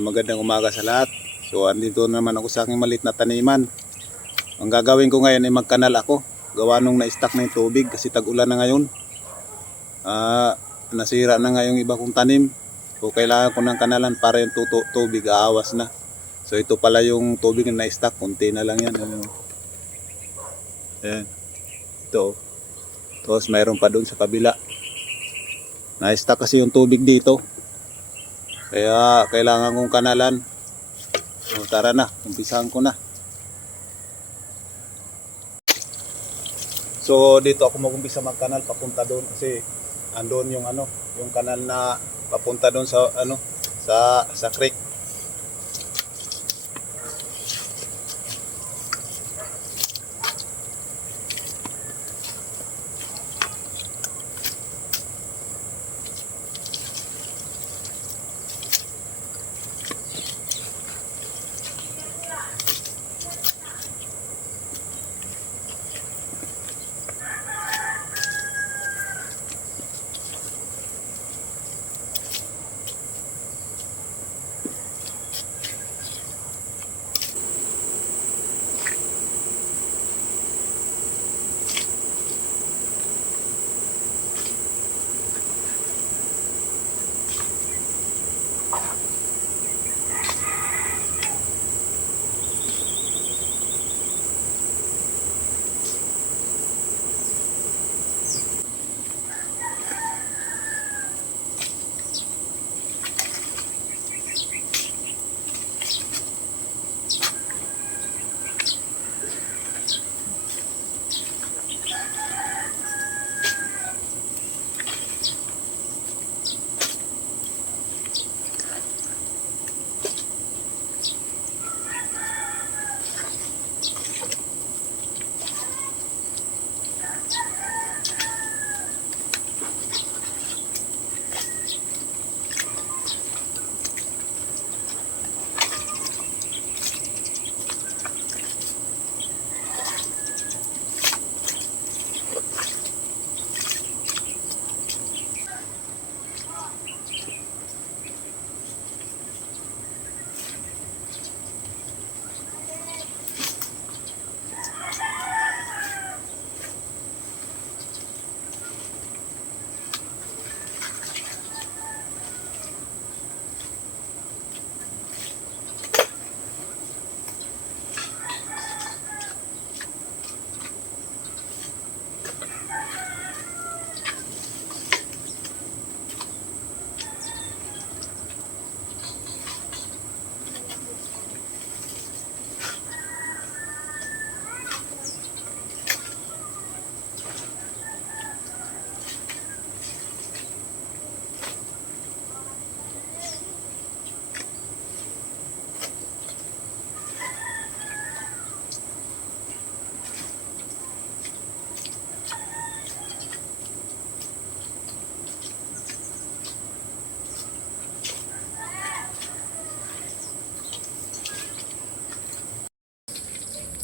Magandang umaga sa lahat. So andito naman ako sa aking maliit na taniman. Ang gagawin ko ngayon ay magkanal ako. Gawa nung na-stuck na yung tubig kasi tag-ulan na ngayon. Nasira na nga yung iba kong tanim. So kailangan ko ng kanalan para yung tubig aawas na. So ito pala yung tubig na na-stuck. Kunti na lang yan. Ayan. Ito. Tapos mayroon pa doon sa kabila. Na-stuck kasi yung tubig dito. Kaya kailangan kong kanalan. So tara na, umpisahan ko na. So dito ako mag-umpisa magkanal papunta doon kasi andun yung yung kanal na papunta doon sa sa creek.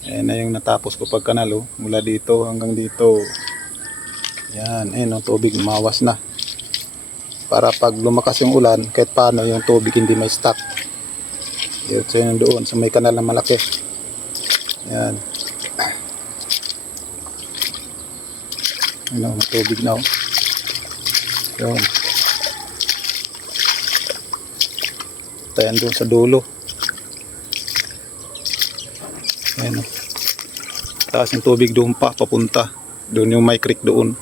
Ayan na yung natapos ko pagkanal mula dito hanggang dito. Yan, tubig mawas na. Para pag lumakas yung ulan, kahit paano yung tubig hindi may stuck. Diretso yun doon sa may kanal na malaki. Yan. May tubig na. Yun. Tayan doon sa dulo. Ayan. Taas yung tubig doon pa, papunta. Doon yung may creek doon.